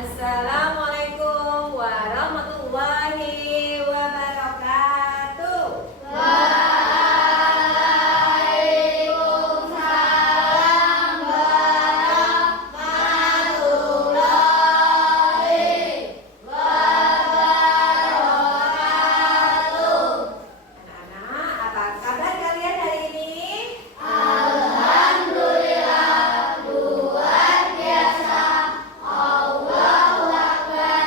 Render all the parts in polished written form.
Assalamualaikum warahmatullahi wabarakatuh. Waalaikumsalam warahmatullahi wabarakatuh. Anak-anak, apa kabar kalian hari ini? Alhamdulillah, luar biasa. Allahu Akbar.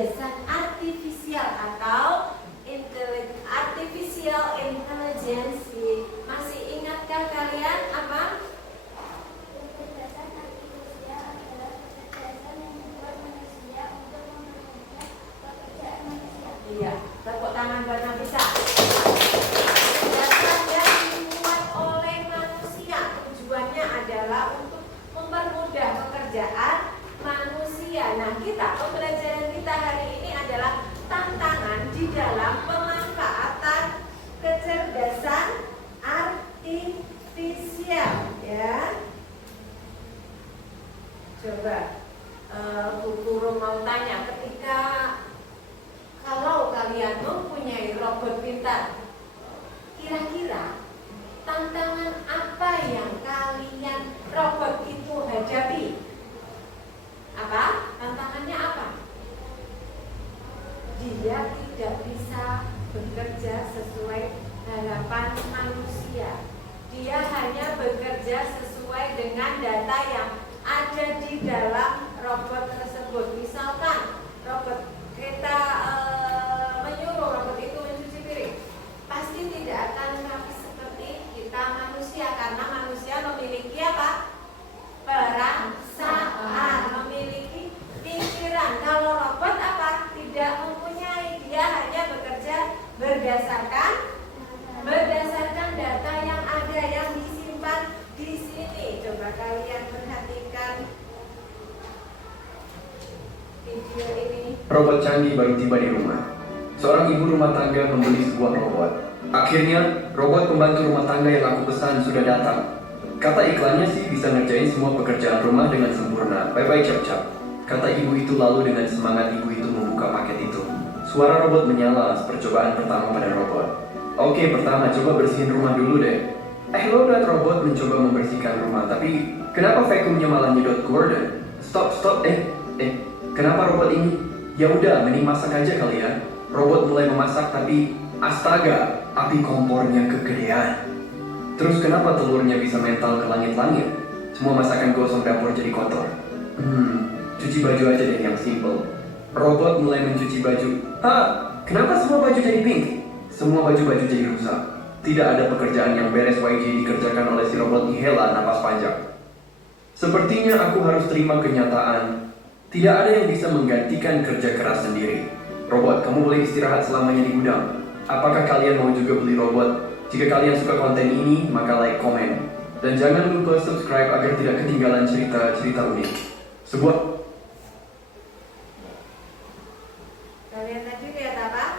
kecerdasan artifisial atau artificial intelligence. Masih ingatkah kalian apa? Kecerdasan artifisial adalah kecerdasan yang membuat manusia untuk mempermudah pekerjaan manusia. Iya, tepuk tangan buat Nafisa. Kecerdasan yang dibuat oleh manusia, tujuannya adalah untuk mempermudah pekerjaan manusia. Nah, pembelajaran kita hari ini adalah tantangan di dalam pemanfaatan kecerdasan artifisial, ya. Coba Bu Guru mau tanya, ketika kalau kalian mempunyai robot pintar, kira-kira tantangan apa yang kalian robot itu hadapi? Apa? Tantangannya apa? Dia tidak bisa bekerja sesuai harapan manusia. Dia hanya bekerja sesuai dengan data yang ada di dalam robot tersebut. Misalkan kita menyuruh robot itu mencuci piring, pasti tidak akan rapi seperti kita manusia, karena manusia memiliki apa? Perasaan, memiliki pikiran. Kalau robot apa? Tidak mempunyai. Dia hanya bekerja berdasarkan data yang ada, yang disimpan di sini. Coba kalian perhatikan video ini. Robot canggih baru tiba di rumah. Seorang ibu rumah tangga membeli sebuah robot. Akhirnya, robot pembantu rumah tangga yang aku pesan sudah datang. Kata iklannya sih bisa ngerjain semua pekerjaan rumah dengan sempurna. Bye-bye cap-cap. Kata ibu itu lalu dengan semangat ibu itu membuka paket itu. Suara robot menyala percobaan pertama pada robot. Oke, pertama coba bersihin rumah dulu deh. Lo lihat robot mencoba membersihkan rumah, tapi kenapa vacuumnya malah nyedot Gordon? Stop. Kenapa robot ini? Ya udah, mending masak aja kali ya. Robot mulai memasak, tapi astaga, api kompornya kegedean. Terus kenapa telurnya bisa mental ke langit-langit? Semua masakan gosong dapur jadi kotor. Cuci baju aja deh yang simple. Robot mulai mencuci baju. Kenapa semua baju jadi pink? Semua baju-baju jadi rusak. Tidak ada pekerjaan yang beres YG dikerjakan oleh si robot Ihela napas panjang. Sepertinya aku harus terima kenyataan. Tidak ada yang bisa menggantikan kerja keras sendiri. Robot, kamu boleh istirahat selamanya di gudang. Apakah kalian mau juga beli robot? Jika kalian suka konten ini, maka like, komen. Dan jangan lupa subscribe agar tidak ketinggalan cerita-cerita unik. Kalian tadi lihat apa?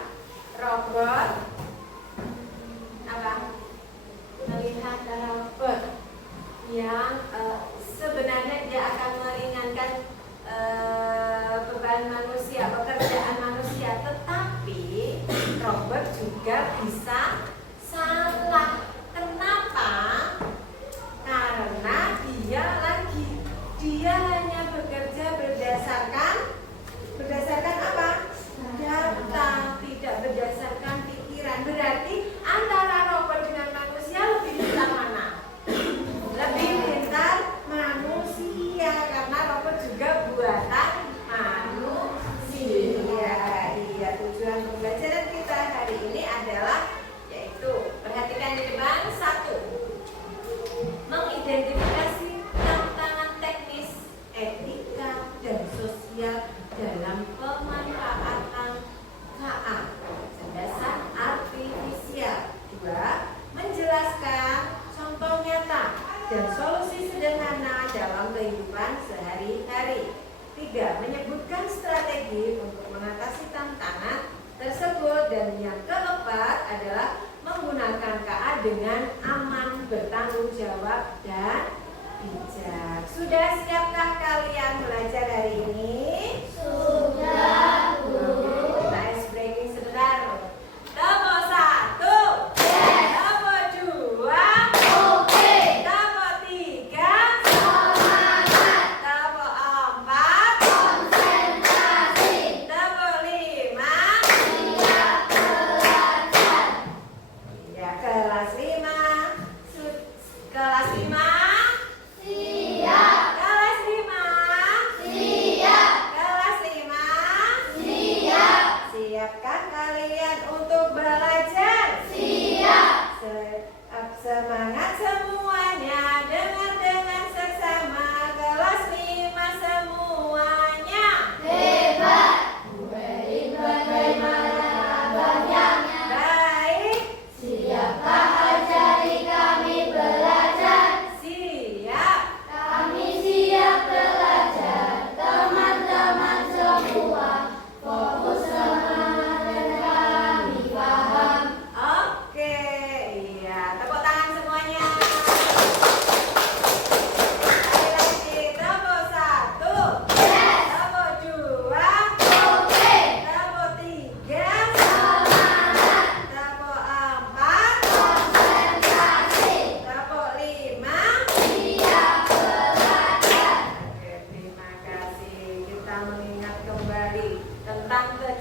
Robot apa? Melihat robot yang sebenarnya dia akan meringankan beban manusia, pekerjaan manusia, tetapi robot juga bisa salah. Kenapa? Karena dia hanya bekerja berdasarkan apa? Data, tidak berdasarkan pikiran. Berarti antara robot dengan manusia lebih pintar mana? Lebih pintar manusia, karena robot juga buatan manusia. Iya, tujuan pembelajaran kita hari ini adalah yaitu perhatikan di depan. 1. Mengidentifikasi tantangan teknis, etika, dan sosial dalam pemanfaatan KA, kecerdasan artifisial. 2. Menjelaskan contoh nyata dan solusi sederhana dalam kehidupan sehari-hari. 3. Menyebutkan strategi untuk mengatasi tantangan tersebut. Dan yang keempat adalah menggunakan KA dengan aman, bertanggung jawab, dan bijak. Sudah siapkah kalian belajar hari ini? Sudah, Bu. Kita ice breaking sebentar. Tepuk 1. Tepuk 2. Oke. Tepuk 3. Semangat. Tepuk 4. Konsentrasi. Tepuk 5. Siap belajar. Ya, kelas 5. Kelas 5. Siap. Kelas 5. Siap.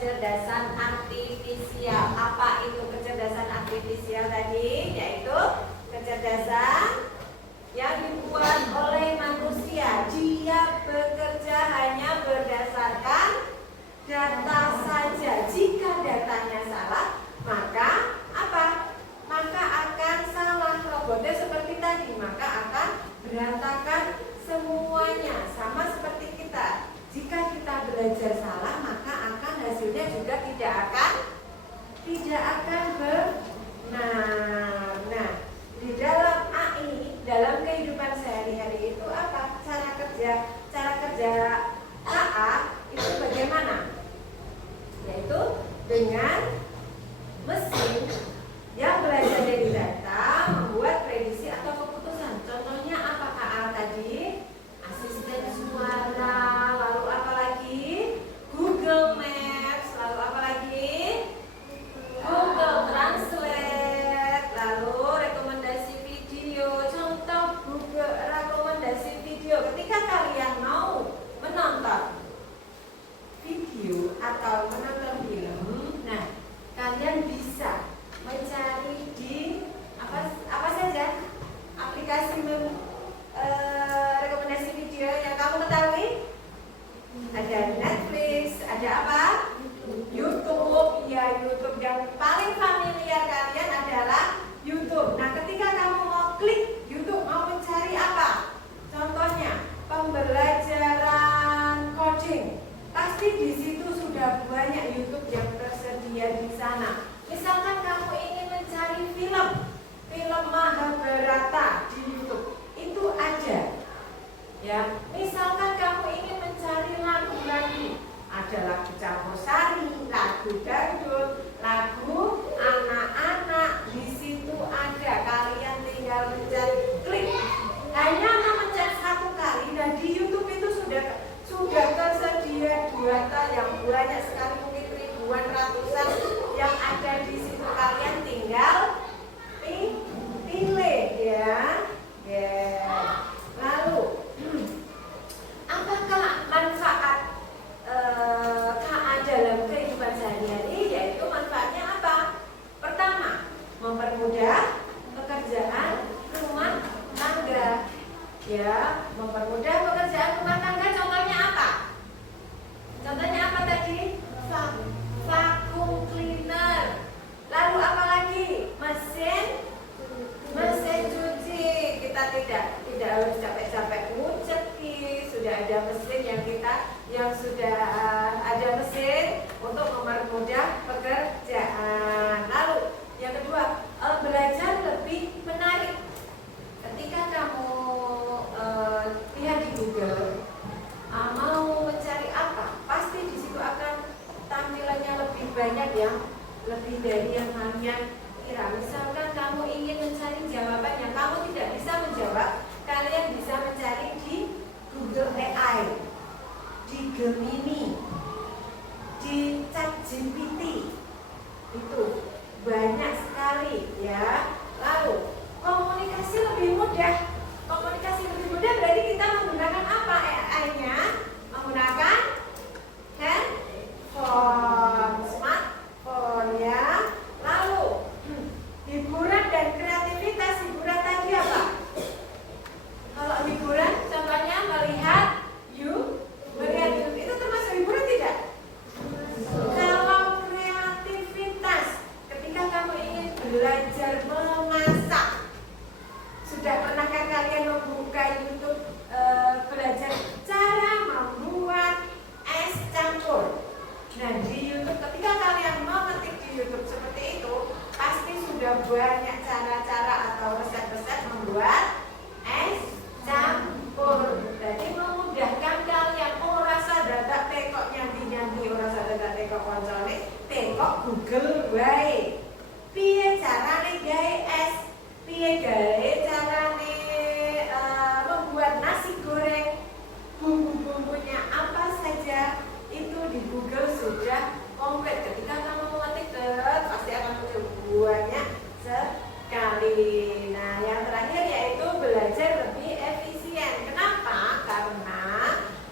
kecerdasan artifisial. Apa itu kecerdasan artifisial tadi? Yaitu kecerdasan yang dibuat oleh manusia. Dia bekerja hanya berdasarkan data saja. Jika datanya salah, maka apa? Maka akan salah. Robotnya seperti tadi, maka akan berantakan semuanya. Sama seperti kita. Jika kita belajar salah, maka akan hasilnya juga tidak akan benar. Nah, di dalam AI, dalam kehidupan sehari-hari itu apa? Cara kerja KA itu bagaimana? Yaitu dengan mesin yang belajar dari data, membuat prediksi atau keputusan. Contohnya apa KA tadi? Asisten suara, lalu apa lagi? Google Maps, lalu apa lagi? Google Translate, lalu rekomendasi video. Contoh Google rekomendasi video. Ketika kalian mau menonton video atau menonton film, nah kalian bisa mencari di apa saja aplikasi rekomendasi video yang kamu ketahui. Ada Netflix, ada apa? YouTube. Ya, YouTube yang paling familiar kalian adalah YouTube. Nah, ketika kamu mau klik YouTube, mau mencari apa? Contohnya pembelajaran coding. Pasti di situ sudah banyak YouTube yang tersedia di sana. Misalkan kamu ingin mencari film Mahabharata di YouTube, itu ada. Ya, misalkan kamu ingin mencari lagu-lagu, ada lagu campur sari, lagu dangdut, lagu anak-anak, di situ ada. Kalian tinggal mencari, klik. Hanya mencet satu kali, dan di YouTube itu sudah tersedia data yang banyak sekali, mungkin ribuan, ratusan yang ada di situ. Kalian tinggal pilih ya. Lalu apakah manfaat KA dalam kehidupan sehari-hari? Yaitu manfaatnya apa? Pertama, mempermudah pekerjaan rumah tangga. Ya, mempermudah pekerjaan rumah tangga. Contohnya apa? Contohnya apa tadi? Vacuum cleaner. Lalu apa lagi? Mesin cuci. Kita tidak harus capek-capek nguceki. Sudah ada mesin yang sudah ada mesin untuk mempermudah pekerjaan. Lalu yang kedua, belajar lebih menarik. Ketika kamu lihat di Google, mau mencari apa, pasti di situ akan tampilannya lebih banyak, yang lebih dari yang kalian kira. Misalkan kamu ingin mencari jawaban yang kamu tidak bisa menjawab, kalian bisa mencari di Google AI, di Gemini, di ChatGPT. Itu banyak sekali ya. Lalu komunikasi lebih mudah. Komunikasi lebih mudah berarti kita menggunakan apa AI-nya? Menggunakan handphone, smartphone ya. Lalu hiburan dan kreativitas. Hiburan tadi apa? Kalau hiburan contohnya melihat YouTube, itu termasuk hiburan tidak? Kalau kreativitas, ketika kamu ingin belajar memasak, sudah pernahkah kalian membuka YouTube, belajar cara membuat es campur? Nah, di YouTube, ketika kalian mengetik di YouTube seperti itu, pasti sudah banyak cara-cara atau resep-resep membuat es campur. Jadi memudahkan kalian. Oh, rasa dadak tekok nyanti-nyanti, rasa dadak tekok koncone, tekok Google wae. Piye carane gawe es? Piye gawe carane membuat nasi goreng? Bumbu-bumbunya apa saja? Itu di Google sudah komplit. Ketika kamu mengetik, pasti akan muncul banyak sekali. Nah, yang terakhir yaitu belajar lebih efisien. Kenapa? Karena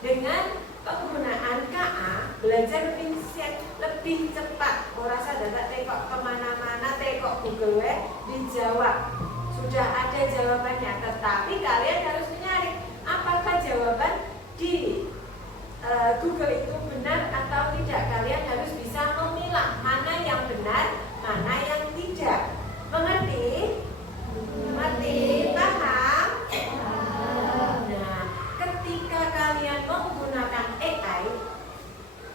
dengan penggunaan KA, belajar lebih efisien, lebih lebih cepat. Ora sadar tekok kemana-mana, tekok Google Web dijawab. Sudah ada jawabannya, tetapi kalian harus mencari apakah jawaban di Google itu benar atau tidak. Kalian harus bisa memilah mana yang benar, mana yang tidak. Mengerti? Mengerti? Paham? Nah, ketika kalian menggunakan AI,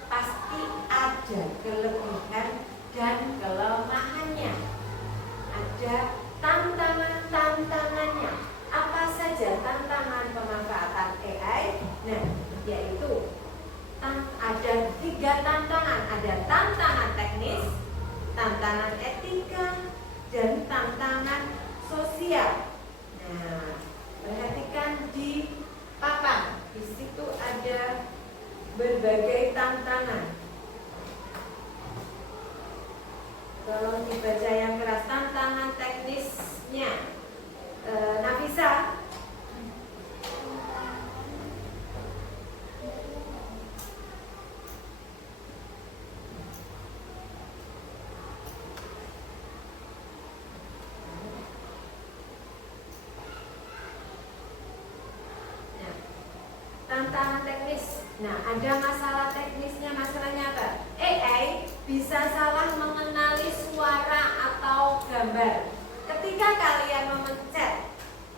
pasti ada kelebihan dan kelemahannya. Ada tantangan-tantangannya. Apa saja tantangan pemanfaatan AI? Nah, yaitu ada 3 tantangan. Ada tantangan teknis, tantangan etika, dan tantangan sosial. Nah, perhatikan di papan. Di situ ada berbagai tantangan. Tolong dibaca yang keras. Tantangan teknisnya, Nafisa. Tantangan teknis. Nah, ada masalah teknisnya. Masalahnya apa? AI bisa salah mengenali suara atau gambar. Ketika kalian memencet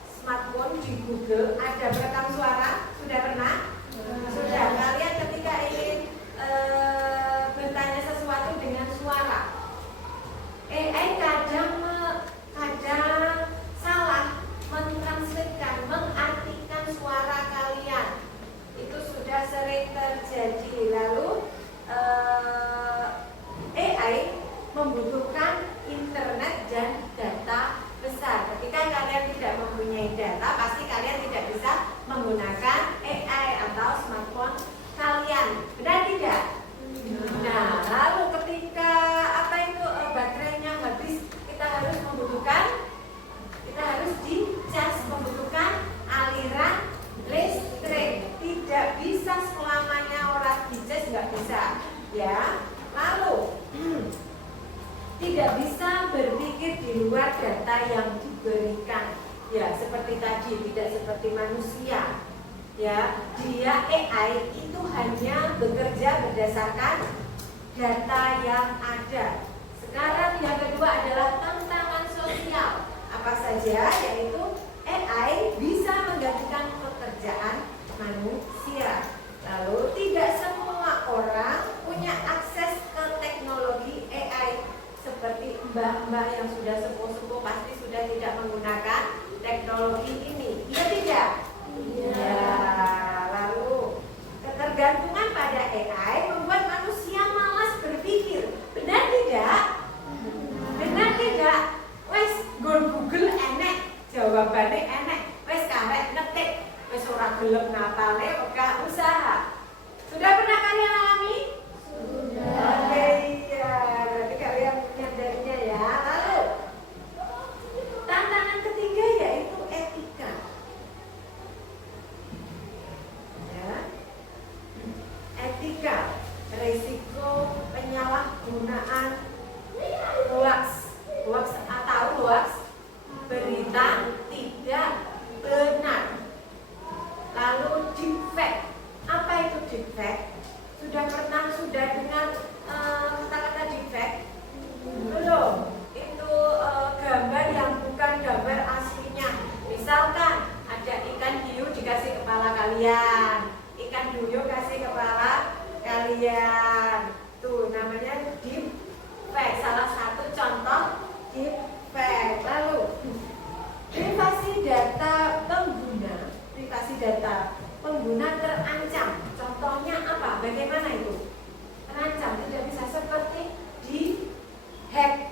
smartphone di Google, ada perekam suara? Sudah pernah? Sudah. Kalian ketika ingin bertanya sesuatu dengan suara, AI kadang salah mentranslatekan, mengartikan suara kalian. Itu sudah sering terjadi. Lalu AI membutuhkan internet dan data besar. Ketika kalian tidak mempunyai data, pasti kalian tidak bisa menggunakan AI atau smartphone kalian. Benar tidak? Nah, lalu ketika baterainya habis, kita harus dicas, membutuhkan aliran listrik. Tidak bisa selamanya orang dicas, nggak bisa, ya. Lalu tidak bisa berpikir di luar data yang diberikan, ya, seperti tadi, tidak seperti manusia, ya. Dia AI itu hanya bekerja berdasarkan data yang ada. Sekarang yang kedua adalah tantangan sosial. Apa saja? Yaitu AI bisa menggantikan pekerjaan manusia. Lalu tidak semua orang punya akses ke teknologi AI. Seperti mbak-mbak yang sudah sepuh-sepuh pasti sudah tidak menggunakan teknologi ini. Iya tidak? Iya. Lalu ketergantungan pada AI membuat manusia malas berpikir. Benar tidak? Benar tidak? Wes Google enek, jawabannya enek. Wes karek ngetik, wes ora gelem ngapale, wegah usaha. Sudah pernah kalian alami? Sudah. Oke, iya. Berarti kalian menyadarinya ya. Lalu tantangan ketiga yaitu etika. Ya. Etika, risiko penyalahgunaan hoax atau berita tidak benar. Lalu deepfake. Apa itu deepfake? Sudah dengar kata-kata deepfake? Belum. Itu gambar yang bukan gambar aslinya. Misalkan ada ikan hiu dikasih kepala kalian, ikan duyung kasih kepala kalian. Tuh namanya deepfake. Salah satu contoh deepfake. Lalu privasi data pengguna terancam. Contohnya apa? Bagaimana itu? Terancam, tidak bisa seperti di hack.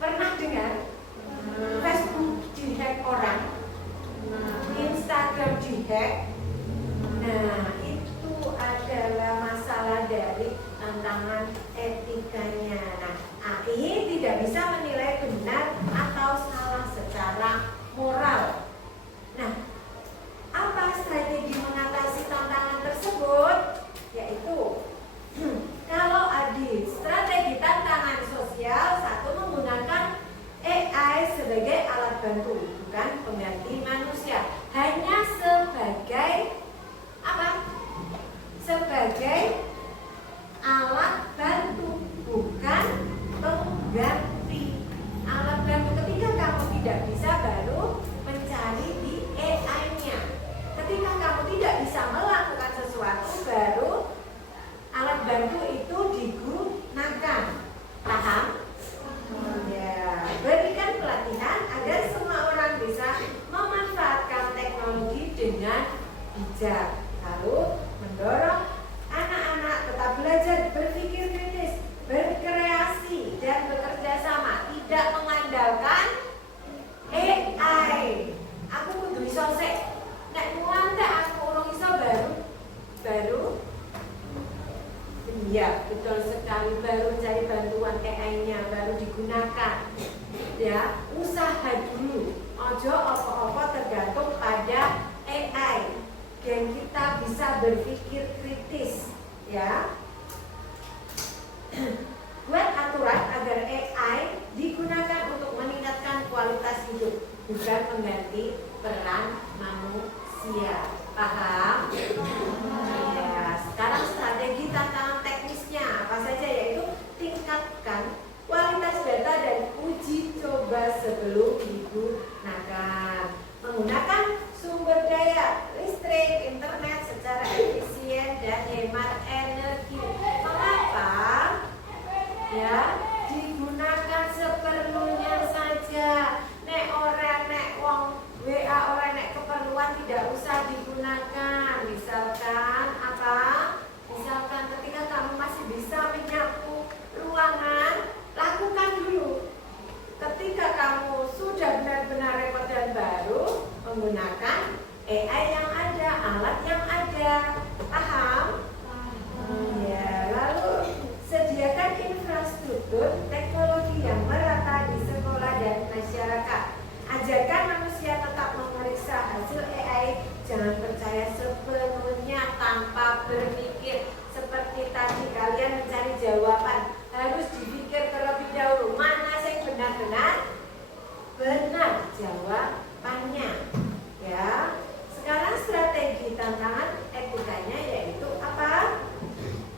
Pernah dengar Facebook di hack orang, Instagram di hack? Nah, itu adalah masalah dari tantangan etikanya. Nah, AI tidak bisa menilai benar atau salah secara moral. Nah, apa strategi mengatasi tantangan tersebut? Yaitu kalau Adil bantu, bukan pengganti manusia. Hanya sebagai apa? Sebagai alat bantu, bukan pengganti. Alat bantu ketika kamu tidak bisa baru mencari di AI-nya. Ketika kamu tidak bisa melakukan sesuatu baru alat bantu itu digunakan. Paham? Ya, berikan pelatihan agar semua orang bisa memanfaatkan teknologi dengan bijak. Lalu mendorong anak-anak tetap belajar berpikir kritis, berkreasi dan bekerja sama, tidak mengandalkan AI. Aku kudu iso sik. Nek muante aku urung iso baru iya, betul sekali, baru cari bantuan AI-nya, baru digunakan. Ya, usaha dulu. Ojo apa-apa tergantung pada AI. Dan kita bisa berpikir kritis, ya. Buat aturan agar AI digunakan untuk meningkatkan kualitas hidup, bukan mengganti peran manusia. Paham? Ya, sekarang strategi tantangan teknisnya apa saja, yaitu tingkatkan kualitas data dan uji coba sebelum digunakan. Menggunakan sumber daya listrik, internet secara efisien dan hemat energi. Mengapa? Ya, digunakan seperlunya saja. Nek ora nek wong WA ora nek keperluan tidak usah digunakan. Misalkan apa? Misalkan ketika kamu masih bisa menyapu ruangan, lakukan dulu. Ketika kamu sudah benar-benar repot dan baru, menggunakan AI yang ada, alat yang ada. Paham? Ya, lalu sediakan infrastruktur teknologi yang merata di sekolah dan masyarakat. Ajarkan manusia tetap memeriksa hasil AI. Jangan percaya sepenuhnya tanpa berpikir. Seperti tadi kalian mencari jawaban, harus dipikir terlebih dahulu mana yang benar-benar benar jawabannya. Ya. Sekarang strategi tantangan etikanya yaitu apa?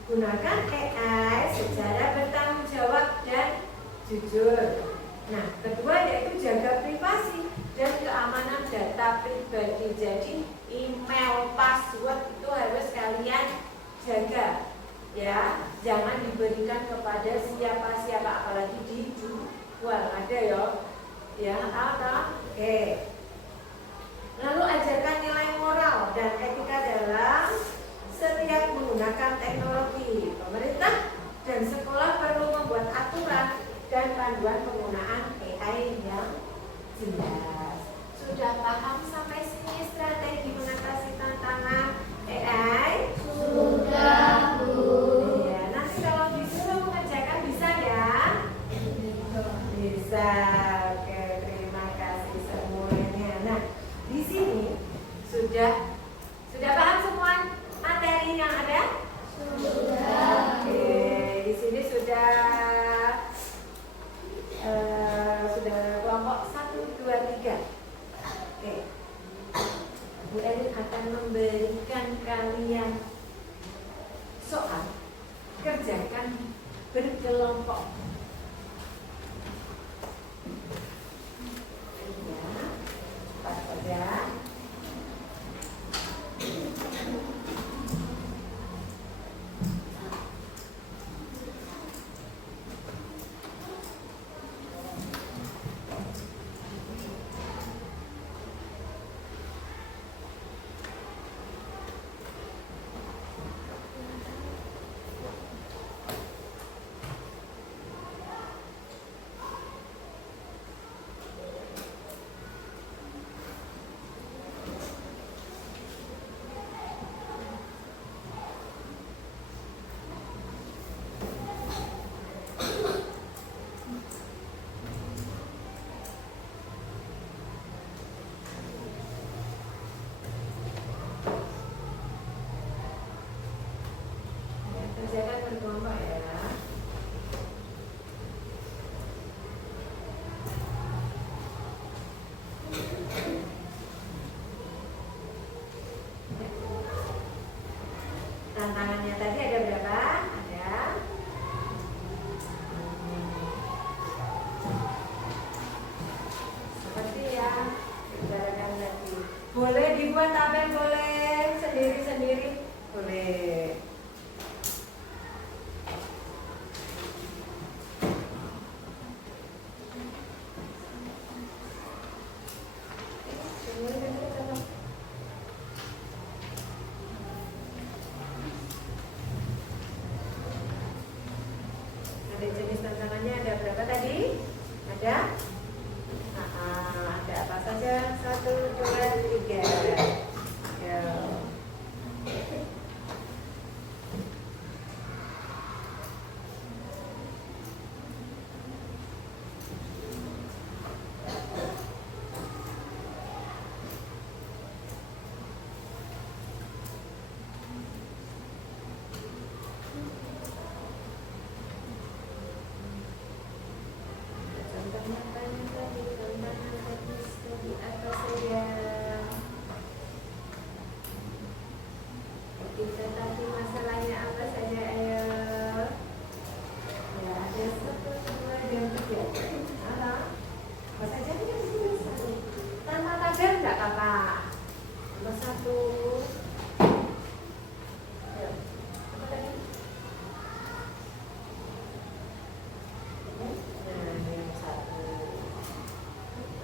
Gunakan AI secara bertanggung jawab dan jujur. Nah, kedua yaitu jaga privasi dan keamanan data pribadi. Jadi email, password itu harus kalian jaga, ya. Jangan diberikan kepada siapa-siapa, apalagi dijual. Ada ya, ada. Oke. Lalu ajarkan nilai moral dan etika dalam setiap menggunakan teknologi. Pemerintah dan sekolah perlu membuat aturan dan panduan penggunaan AI yang jelas. Sudah paham sampai sini strategi mengatasi tantangan AI? Sudah, Bu. Iya, nanti kalau disuruh mengerjakan bisa ya? Bisa. Oke, terima kasih semuanya. Nah, di sini sudah paham semua materi yang ada? Sudah. Oke, di sini sudah kelompok 1, 2, 3. Oke, Bu Elin akan memberikan kalian soal, kerjakan berkelompok. Ya, cepat saja. adik. Ada jenis tantangannya ada berapa tadi? Ada? Ada apa saja? 1, 2, 3. Ya. Contohnya tanya tadi, contohnya tadi apa saja? Kita tadi masalahnya apa saja? Ayo. Ya ada 1, 2, dan 3. Apa saja yang bisa? Tanpa tagar enggak apa-apa. Nomor 1. Ayo. Apa tadi? Nah, yang 1.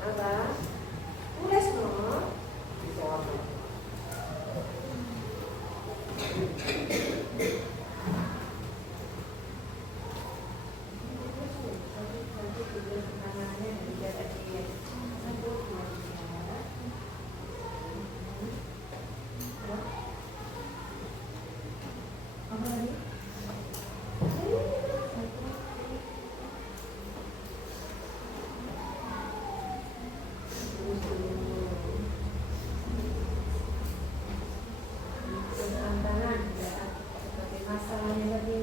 Apa? Tulis no. Dijawab. Tantangan ya, seperti masalahnya tadi.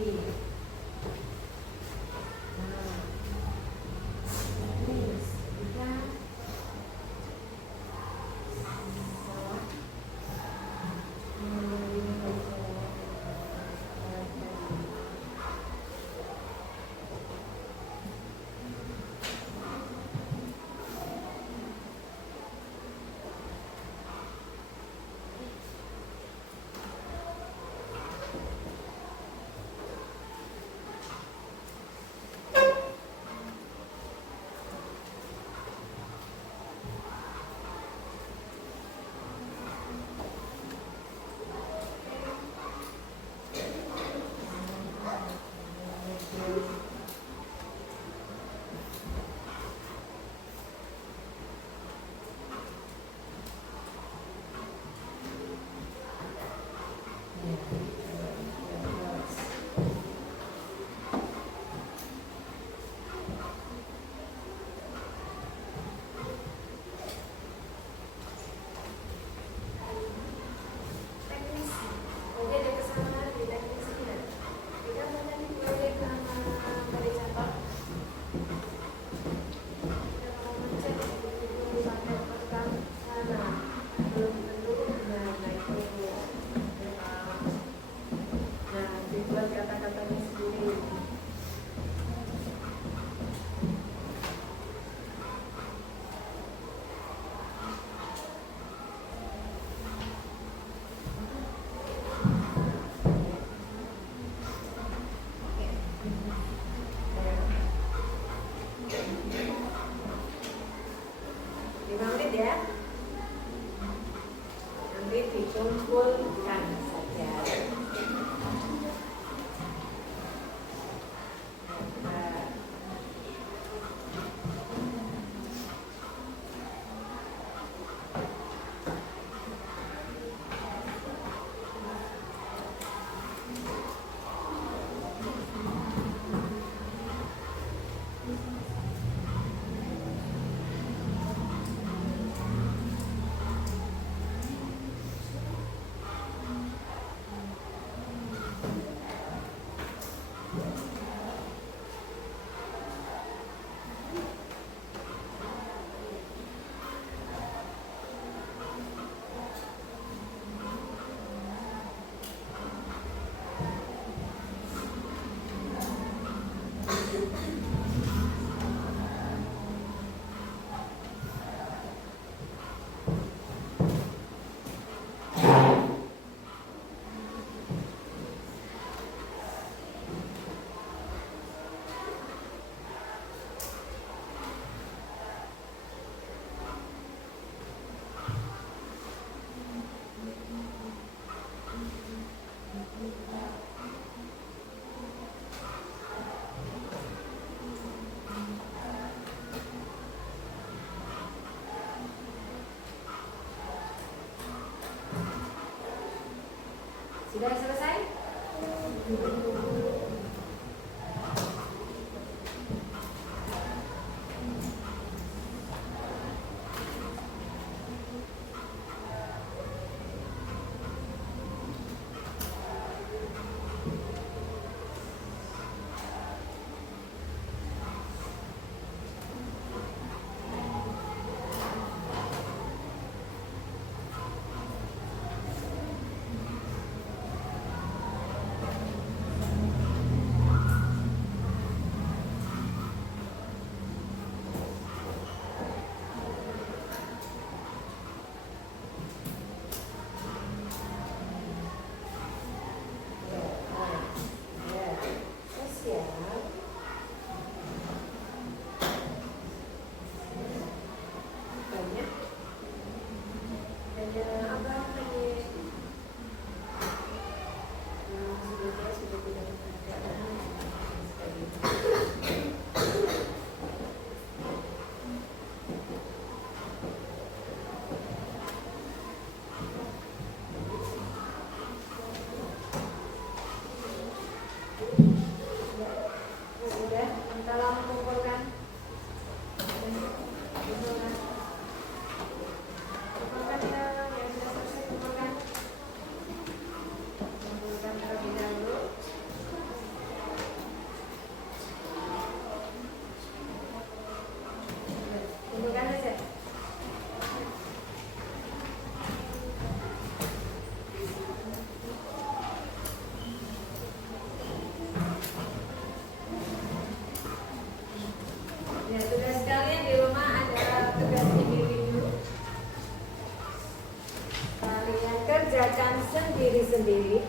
Teknis, jadi ada kesamaan di teknisnya. Kita tadi boleh sama dari cabang. Kita mau mencet dulu pada pertama sana. Belum tentu nah itu. Nah, dibuat kata-katanya sendiri. Ya, nanti dikumpulkan saja. Sudah selesai? Sendiri-sendiri.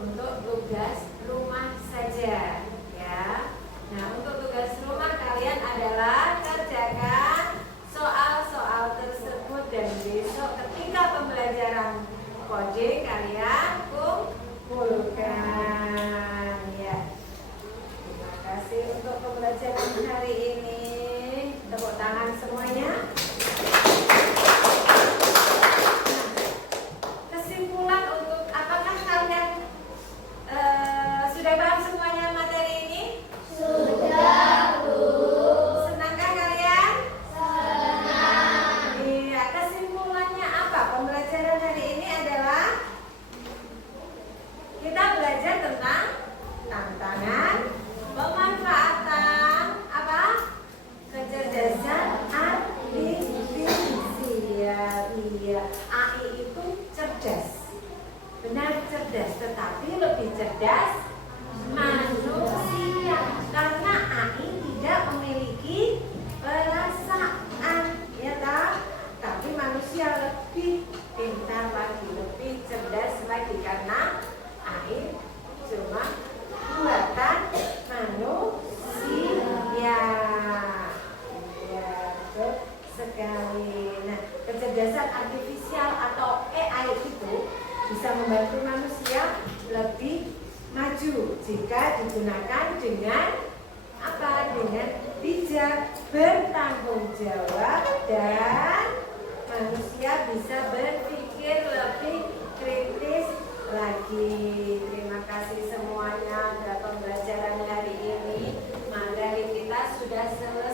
Untuk tugas rumah saja, ya. Nah, untuk tugas rumah kalian adalah kerjakan soal-soal tersebut dan besok ketika pembelajaran coding kalian kumpulkan, ya. Terima kasih untuk pembelajaran hari ini. Tepuk tangan semuanya. Kesimpulan untuk apakah kalian sudah paham semuanya materi ini? Sudah, Bu. Senangkah kalian? Senang. Iya, kesimpulannya apa? Pembelajaran hari ini adalah kita belajar tentang tantangan, pemanfaatan apa? Kecerdasan artifisial. Iya, AI itu cerdas. Benar cerdas, tetapi lebih cerdas manusia karena AI tidak memiliki perasaan, ya tak? Tapi manusia lebih pintar lagi, lebih cerdas lagi karena AI cuma buatan manusia. Ya, betul sekali. Nah, kecerdasan artifisial atau AI itu bisa membantu manusia lebih maju jika digunakan dengan apa? Dengan bijak, bertanggung jawab, dan manusia bisa berpikir lebih kritis lagi. Terima kasih semuanya atas pembelajaran hari ini. Materi kita sudah selesai.